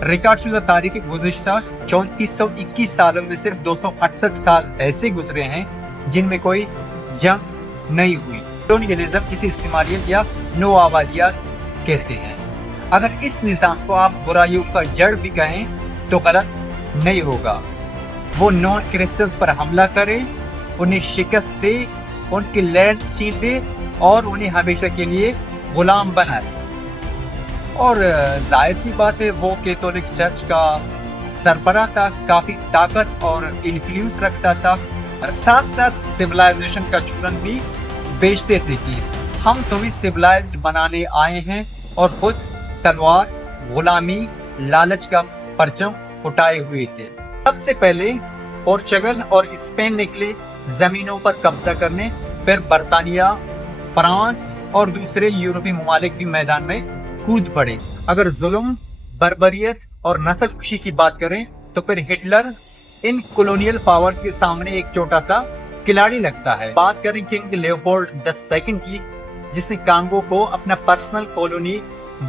Record शुदा तारीख गुज़िश्ता 3421 सालों में सिर्फ 268 साल ऐसे गुजरे हैं जिनमें कोई जंग नहीं हुई। कॉलोनियलिज्म जिसे इस्तेमालियत या नो आबादियात कहते हैं। अगर इस निज़ाम को आप बुराइयों का जड़ भी कहें तो गलत नहीं होगा। वो नॉन क्रिश्चियंस पर हमला करे, उन्हें शिकस्त दे, उनके लैंड छीन दे और उन्हें हमेशा के लिए गुलाम बनाए। और जाहिर सी बात है वो कैथोलिक चर्च का सरबराह था, काफ़ी ताकत और इन्फ्लुएंस रखता था। साथ साथ सिविलाइजेशन का चूरन भी बेचते थे कि हम तुम्हें सिविलाइज्ड बनाने आए हैं, और खुद तलवार, गुलामी, लालच का परचम उठाए हुए थे। सबसे पहले पोर्चुगल और स्पेन निकले जमीनों पर कब्जा करने, फिर बरतानिया, फ्रांस और दूसरे यूरोपीय ममालिक भी मैदान में कूद पड़े। अगर जुल्म, बर्बरियत और नस्ल खुशी की बात करें तो फिर हिटलर इन कॉलोनियल पावर्स के सामने एक छोटा सा खिलाड़ी लगता है। बात करें किंग लियोपोल्ड II की, जिसने कांगो को अपना पर्सनल कॉलोनी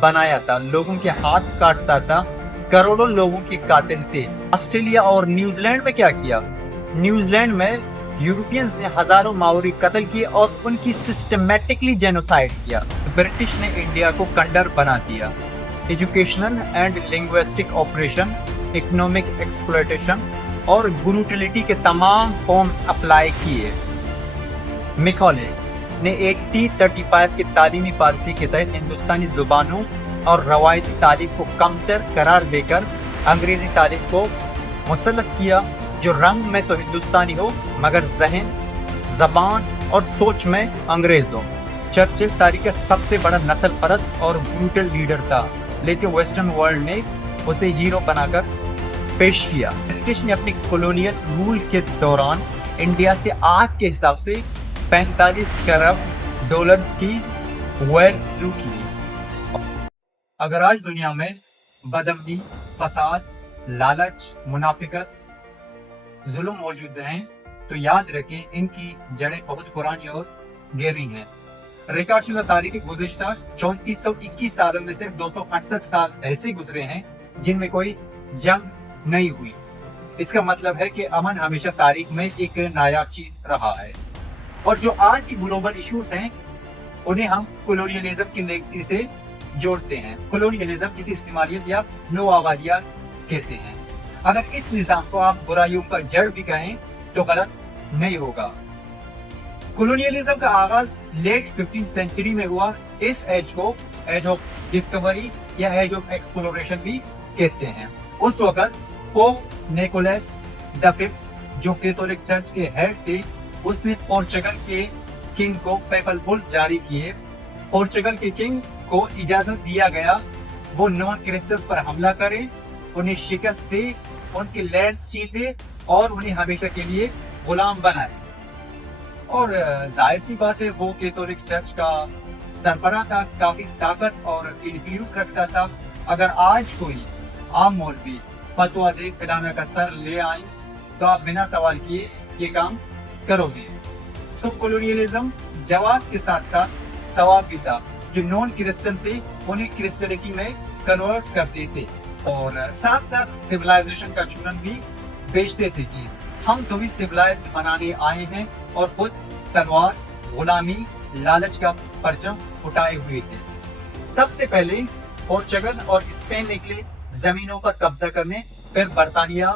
बनाया था, लोगों के हाथ काटता था, करोड़ों लोगों के कातिल थे। ऑस्ट्रेलिया और न्यूजीलैंड में क्या किया? न्यूजीलैंड में यूरोपियंस ने हजारों माओरी कत्ल किए और उनकी सिस्टमैटिकली जेनोसाइड किया। ब्रिटिश ने इंडिया को कंडर बना दिया। Educational and linguistic operation, economic exploitation और ब्रूटलिटी के तमाम फॉर्म्स अप्लाई किए। मैकॉले ने 1835 की तालीमी पॉलिसी के तहत हिंदुस्तानी जुबानों और रवायती तालीम को कमतर करार देकर अंग्रेजी तालीम को मुसल्लत किया, जो रंग में तो हिंदुस्तानी हो मगर जहन, जबान और सोच में अंग्रेज हो। चर्चिल तारीख का सबसे बड़ा नस्ल परस्त और ब्रूटल लीडर था, लेकिन वेस्टर्न वर्ल्ड ने उसे हीरो बनाकर पेश किया। ब्रिटिश ने अपनी कॉलोनियल रूल के दौरान इंडिया से आज के हिसाब से 45 खरब डॉलर्स की वेल्थ लूट ली। अगर आज दुनिया में बदअमनी, फसाद, लालच, मुनाफिकत, जुल्म मौजूद हैं तो याद रखें इनकी जड़ें बहुत पुरानी और गहरी हैं। रिकॉर्ड शुदा तारीख गुज़िश्ता 3421 सालों में सिर्फ 268 साल ऐसे गुजरे हैं जिनमें कोई जंग नहीं हुई। इसका मतलब है कि अमन हमेशा तारीख में एक नायाब चीज रहा है। और जो आज की ग्लोबल इश्यूज हैं उन्हें हम कॉलोनियलिज्म की लेगेसी से जोड़ते हैं। कॉलोनियलिज्म जिसे इस्तेमालियत या नो आबादियात कहते हैं। अगर इस निजाम को आप बुराइयों का जड़ भी कहें तो गलत नहीं होगा। कॉलोनियलिज्म का आगाज लेट 15th सेंचुरी में हुआ। इस एज को एज ऑफ डिस्कवरी या एज ऑफ एक्सप्लोरेशन भी कहते हैं। उस वक्त पोप निकोलस V, जो कैथोलिक चर्च के हेड थे, उसने पोर्चुगल के किंग को पेपल बुल्स जारी किए। पोर्चुगल के किंग को इजाजत दिया गया वो नॉन क्रिश्चियंस पर हमला करे, उन्हें शिकस्त दे, उनके लैंड्स छीन दे और उन्हें हमेशा के लिए गुलाम बनाए। और जाहिर सी बात है वो कैथोलिक चर्च का सरबराह था, काफी ताकत और इन्फ्लुएंस रखता था। अगर आज कोई आम मौलवी फतवा दे, फिलाना का सर ले आए तो आप बिना सवाल किए ये काम करोगे। सो कॉलोनियलिज्म जवाब के साथ साथ सवाब भी था। जो नॉन क्रिश्चियन थे उन्हें क्रिश्चियनिटी में कन्वर्ट करते थे और साथ साथ सिविलाइजेशन का चूरन भी बेचते थे कि हम तुम्हें सिविलाइज्ड बनाने आए हैं, और खुद तलवार, गुलामी, लालच का परचम उठाए हुए थे। सबसे पहले पोर्चुगल और स्पेन निकले जमीनों पर कब्जा करने, फिर बरतानिया,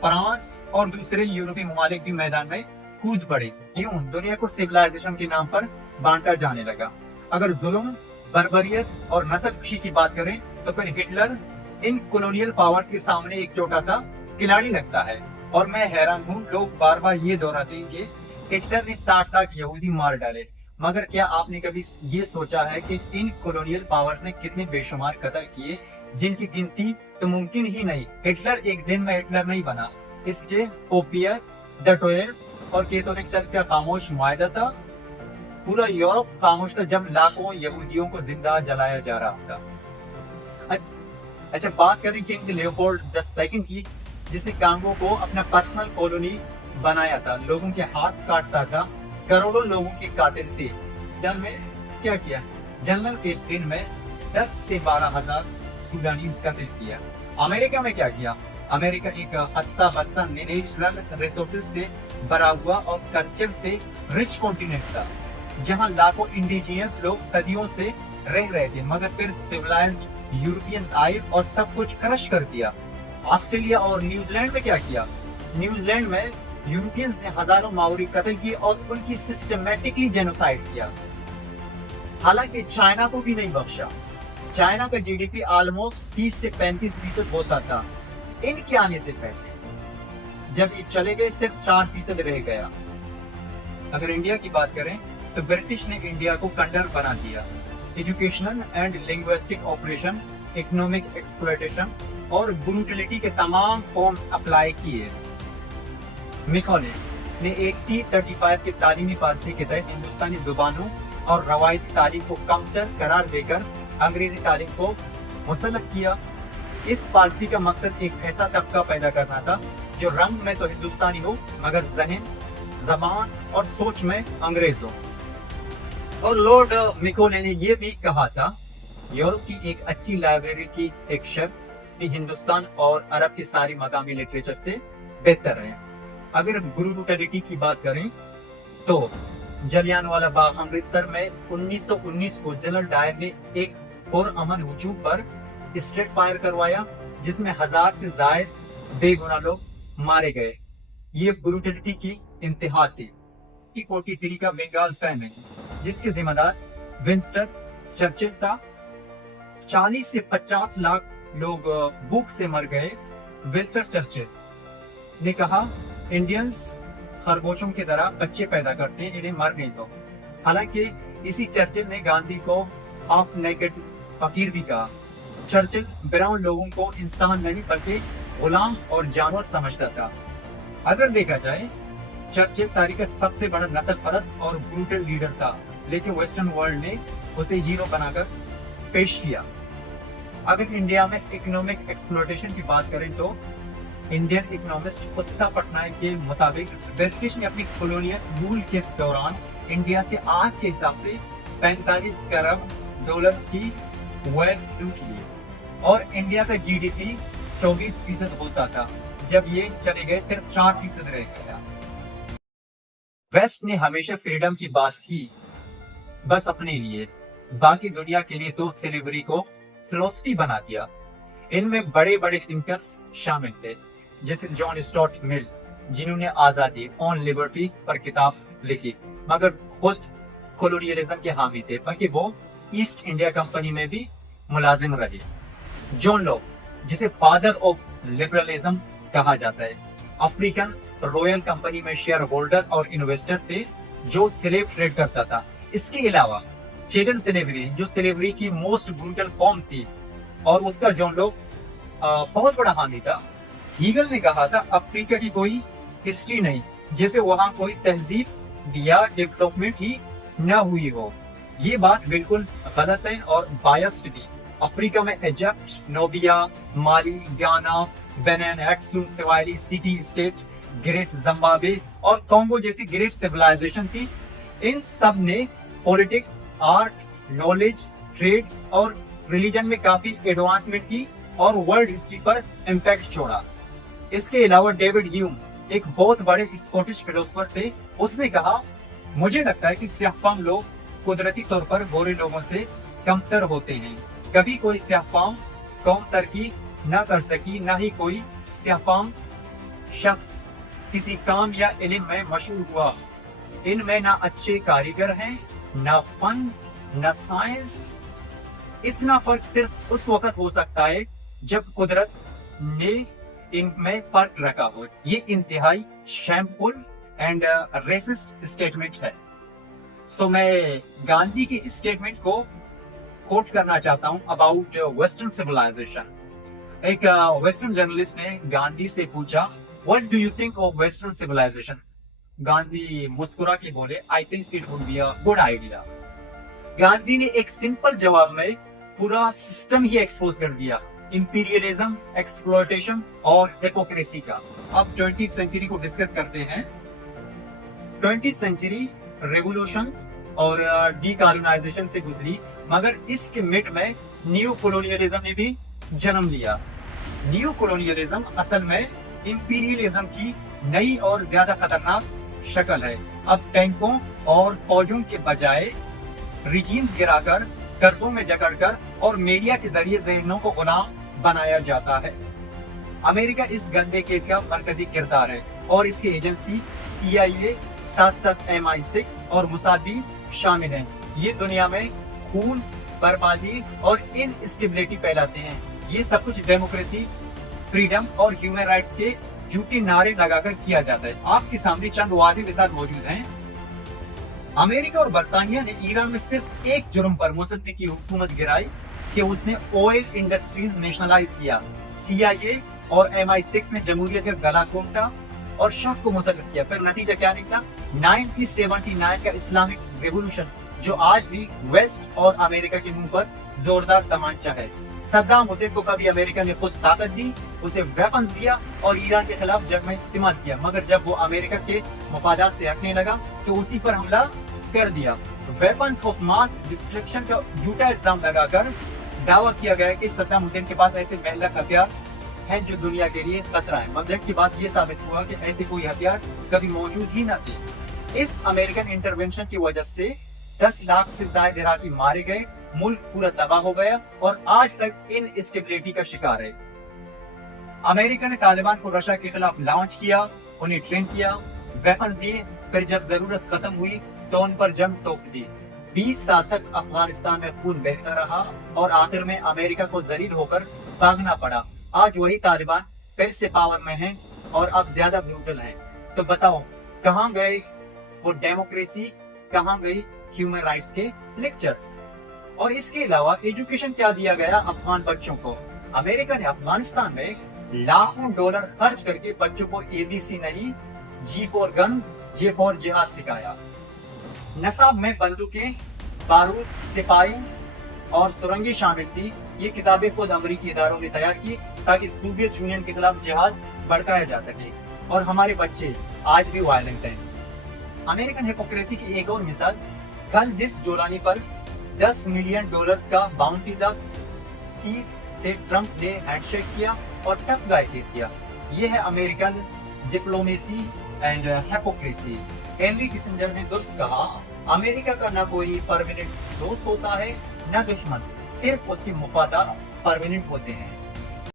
फ्रांस और दूसरे यूरोपीय ममालिक भी मैदान में कूद पड़े। यूं दुनिया को सिविलाइजेशन के नाम पर बांटा जाने लगा। अगर जुल्म, बर्बरियत और नस्ल खुशी की बात करें तो फिर हिटलर इन कॉलोनियल पावर्स के सामने एक छोटा सा खिलाड़ी लगता है। और मैं हैरान हूँ, लोग बार बार ये दोहराते हैं कि हिटलर ने 60 लाख यहूदी मार डाले, मगर क्या आपने कभी ये सोचा है कि इन कॉलोनियल पावर्स ने कितने बेशुमार कत्ल किए जिनकी गिनती तो मुमकिन ही नहीं। हिटलर एक दिन में हिटलर नहीं बना, इससे ओपियस, द 12 और कैथोलिक चर्च का खामोश मुआहदा था। पूरा यूरोप खामोश था जब लाखों यहूदियों को जिंदा जलाया जा रहा था। अच्छा, बात करें किंग लियोपोल्ड II की, जिसने कांगो को अपना पर्सनल कॉलोनी बनाया था, लोगों के हाथ काटता था, करोड़ों लोगों के कातिल थे। जंग में क्या किया? जनरल के दिन में 10 से 12 हजार सूडानीज कत्ल किया। अमेरिका में क्या किया? अमेरिका एक हंसता बसता नेचुरल रिसोर्सेज से भरा हुआ और कल्चर से रिच कॉन्टिनेंट था, जहां लाखों इंडिजिनियस लोग सदियों से रह रहे थे, मगर फिर सिविलाइज्ड यूरोपियंस आए और सब कुछ क्रश कर दिया। ऑस्ट्रेलिया और न्यूजीलैंड में क्या किया? न्यूजीलैंड में यूरोपियंस ने हजारों माओरी कत्ल किए और उनकी सिस्टमैटिकली जेनोसाइड किया। हालांकि चाइना को भी नहीं बख्शा। चाइना का जीडीपी ऑलमोस्ट 30 से 35% होता था इनके आने से पहले। जब ये चले गए सिर्फ 4% रह गया। अगर इंडिया की बात करें तो ब्रिटिश ने इंडिया को कंडर बना दिया। Educational and linguistic operation, economic exploitation और ब्रूटलिटी के तमाम फॉर्म्स अप्लाई किए। मैकॉले ने 1835 की तालीमी पॉलिसी के तहत हिंदुस्तानी जुबानों और रवायती तालीम को कमतर करार देकर अंग्रेजी तालीम को मुसल्लत किया। इस पॉलिसी का मकसद एक ऐसा तबका पैदा करना था जो रंग में तो हिंदुस्तानी हो मगर जहन, जबान और सोच में अंग्रेज हो। और लॉर्ड मैकॉले ने यह भी कहा था, यूरोप की एक अच्छी लाइब्रेरी की एक शेल्फ भी हिंदुस्तान और अरब की सारी मकामी लिटरेचर से बेहतर है। अगर ब्रूटलिटी की बात करें तो जलियांवाला बाग अमृतसर में 1919 को जनरल डायर ने एक पुरअमन हुजूम पर स्ट्रेट फायर करवाया, जिसमें 1000 से ज्यादा बेगुनाह लोग मारे गए। ये ब्रूटलिटी की इंतहा थी। 43 का बंगाल फैमिन, जिसके जिम्मेदार विंस्टन चर्चिल था। 40 से 50 लाख लोग भूख से मर गए। विंस्टन चर्चिल ने कहा, इंडियंस खरगोशों की तरह बच्चे पैदा करते हैं, इन्हें मर नहीं दो। हालांकि इसी चर्चिल ने गांधी को हाफ नेकेड फकीर भी कहा। चर्चिल ब्राउन लोगों को इंसान नहीं बल्कि गुलाम और जानवर समझता था। अगर देखा जाए, चर्चिल तारीख का सबसे बड़ा नस्ल परस्त और ब्रूटल लीडर था, लेकिन वेस्टर्न वर्ल्ड ने उसे हीरो बनाकर पेश किया। अगर इंडिया में इकोनॉमिक एक्सप्लॉयटेशन की बात करें तो इंडियन इकोनॉमिस्ट उत्साह पटनायक के मुताबिक ब्रिटिश ने अपनी कॉलोनियल रूल के दौरान इंडिया से आज के हिसाब से 45 खरब डॉलर्स की वेल्थ लूट ली और इंडिया का जीडीपी 24% होता था, जब ये चले गए सिर्फ 4% रह गया। वेस्ट ने हमेशा फ्रीडम की बात की, बस अपने लिए, बाकी दुनिया के लिए तो स्लेवरी को फिलॉसफी बना दिया। इनमें बड़े बड़े थिंकर्स शामिल थे, जैसे जॉन स्टुअर्ट मिल, जिन्होंने आजादी ऑन लिबर्टी पर किताब लिखी, मगर खुद कॉलोनियलिज्म के हामी थे, बल्कि वो ईस्ट इंडिया कंपनी में भी मुलाजिम रहे। जॉन लॉक, जिसे फादर ऑफ लिबरलिज्म कहा जाता है, अफ्रीकन रॉयल कंपनी में शेयर होल्डर और इन्वेस्टर थे जो स्लेव ट्रेड करता था। इसके अलावा चेटन स्लेवरी, जो स्लेवरी की मोस्ट ब्रूटल फॉर्म थी, और उसका जॉन लॉक बहुत बड़ा हामी था। हीगल ने कहा था, अफ्रीका की कोई हिस्ट्री नहीं जैसे वहां कोई तहजीब या डेवलपमेंट ही न हुई हो। ये बात बिल्कुल गलत है और बायस्ड भी। अफ्रीका में Egypt, Nubia, Mali, Ghana, Benin, Aksum, Swahili, city state, great Zimbabwe और कॉन्गो जैसी ग्रेट सिविलाइजेशन थी। इन सब ने पॉलिटिक्स, आर्ट, नॉलेज, ट्रेड और रिलीजन में काफी एडवांसमेंट की और वर्ल्ड हिस्ट्री पर इम्पैक्ट छोड़ा। इसके अलावा डेविड ह्यूम एक बहुत बड़े स्कॉटिश फिलोसोफर थे। उसने कहा, मुझे लगता है कि स्याहफाम लोग कुदरती तौर पर गोरे लोगों से कमतर होते हैं। कभी कोई स्याहफाम कौम तरक्की न कर सकी, न ही कोई स्याहफाम शख्स किसी काम या इल्म में मशहूर हुआ। इनमें ना अच्छे कारीगर हैं, ना फन, ना साइंस। इतना फर्क सिर्फ उस वक्त हो सकता है जब कुदरत ने इनमें फर्क रखा हो। ये इंतहाई शैमफुल एंड रेसिस्ट स्टेटमेंट है। सो मैं गांधी की स्टेटमेंट को कोट करना चाहता हूं अबाउट वेस्टर्न सिविलाइजेशन। एक वेस्टर्न जर्नलिस्ट ने गांधी से पूछा, what do you think of western civilisation? Gandhi मुस्कुरा के बोले, I think it would be a good idea. Gandhi ने एक सिंपल जवाब में पूरा सिस्टम ही एक्सपोज कर दिया, इंपीरियलिज्म, एक्सप्लॉयटेशन और हिपोक्रेसी का। अब 20th सेंचुरी को डिस्कस करते हैं। 20th सेंचुरी रेवोल्यूशंस और डीकॉलोनाइजेशन से गुजरी, मगर इसके मिड में न्यू कॉलोनियलिज्म ने भी जन्म लिया। न्यू कॉलोनियलिज्म असल में इंपीरियलिज्म की नई और ज्यादा खतरनाक शक्ल है। अब टैंकों और फौजों के बजाय रिजीम्स गिराकर, कर्जों में जकड़कर और मीडिया के जरिए जहनों को गुलाम बनाया जाता है। अमेरिका इस गंदे खेल का मरकजी किरदार है और इसकी एजेंसी CIA, साथ-साथ MI6 और मोसाद भी शामिल हैं। ये दुनिया में खून, बर्बादी और इनस्टेबिलिटी फैलाते हैं। ये सब कुछ डेमोक्रेसी, फ्रीडम और ह्यूमन राइट्स के झूठे नारे लगाकर किया जाता है। आपके सामने चंद वाज़ेह मिसाल मौजूद हैं। अमेरिका और बर्तानिया ने ईरान में सिर्फ एक जुर्म पर मुसद्दिक की हुकूमत गिराई कि उसने ऑयल इंडस्ट्रीज नेशनलाइज किया। CIA और MI6 ने जमहूरियत का गला घोंटा और शक को मुसल्लत किया। फिर नतीजा क्या निकला? 1979 का इस्लामिक रेवोल्यूशन, जो आज भी वेस्ट और अमेरिका के मुंह पर जोरदार तमांचा है। सद्दाम हुसैन को कभी अमेरिका ने खुद ताकत दी, उसे वेपन्स दिया और ईरान के खिलाफ जंग में इस्तेमाल किया, मगर जब वो अमेरिका के मफादात से हटने लगा तो उसी पर हमला कर दिया। वेपन्स ऑफ मास डिस्ट्रक्शन का झूठा इल्जाम लगाकर दावा किया गया कि सद्दाम हुसैन के पास ऐसे महंगा हथियार हैं जो दुनिया के लिए खतरा है, मगर की बात ये साबित हुआ कि ऐसे कोई हथियार कभी मौजूद ही न थे। इस अमेरिकन इंटरवेंशन की वजह से 10 लाख से ज्यादा इराकी मारे गए, मुल्क पूरा तबाह हो गया और आज तक इनस्टेबिलिटी का शिकार है। अमेरिका ने तालिबान को रशिया के खिलाफ लॉन्च किया, उन्हें ट्रेन किया, वेपन्स दिए, फिर जब जरूरत खत्म हुई तो उन पर जंग तोप दी। 20 साल तक अफगानिस्तान में खून बहता रहा और आखिर में अमेरिका को जलील होकर भागना पड़ा। आज वही तालिबान फिर से पावर में हैं और अब ज्यादा ब्रूटल हैं। तो बताओ, कहां गए वो डेमोक्रेसी, कहां गई ह्यूमन राइट्स के लेक्चर्स? और इसके अलावा एजुकेशन क्या दिया गया अफगान बच्चों को? अमेरिका ने अफगानिस्तान में लाखों डॉलर खर्च करके बच्चों को ABC नहीं, G for gun, J for जिहाद सिखाया। नसाब में बंदूकें, बारूद, सिपाही और सुरंगें शामिल थी। ये किताबें खुद अमेरिकी इदारों ने तैयार की ताकि सोवियत यूनियन के खिलाफ जिहाद भड़काया जा सके, और हमारे बच्चे आज भी वायलेंट हैं। अमेरिकन हिपोक्रेसी की एक और मिसाल, कल जिस जोलानी पर $10 मिलियन का बाउंटी द सी से ट्रंप ने हैंडशेक किया और टफ गाय किया। ये है American diplomacy and hypocrisy. Henry Kissinger ने दुरुस्त कहा, अमेरिका का न कोई परमानेंट दोस्त होता है न दुश्मन, सिर्फ उसके मुफादात परमानेंट होते हैं।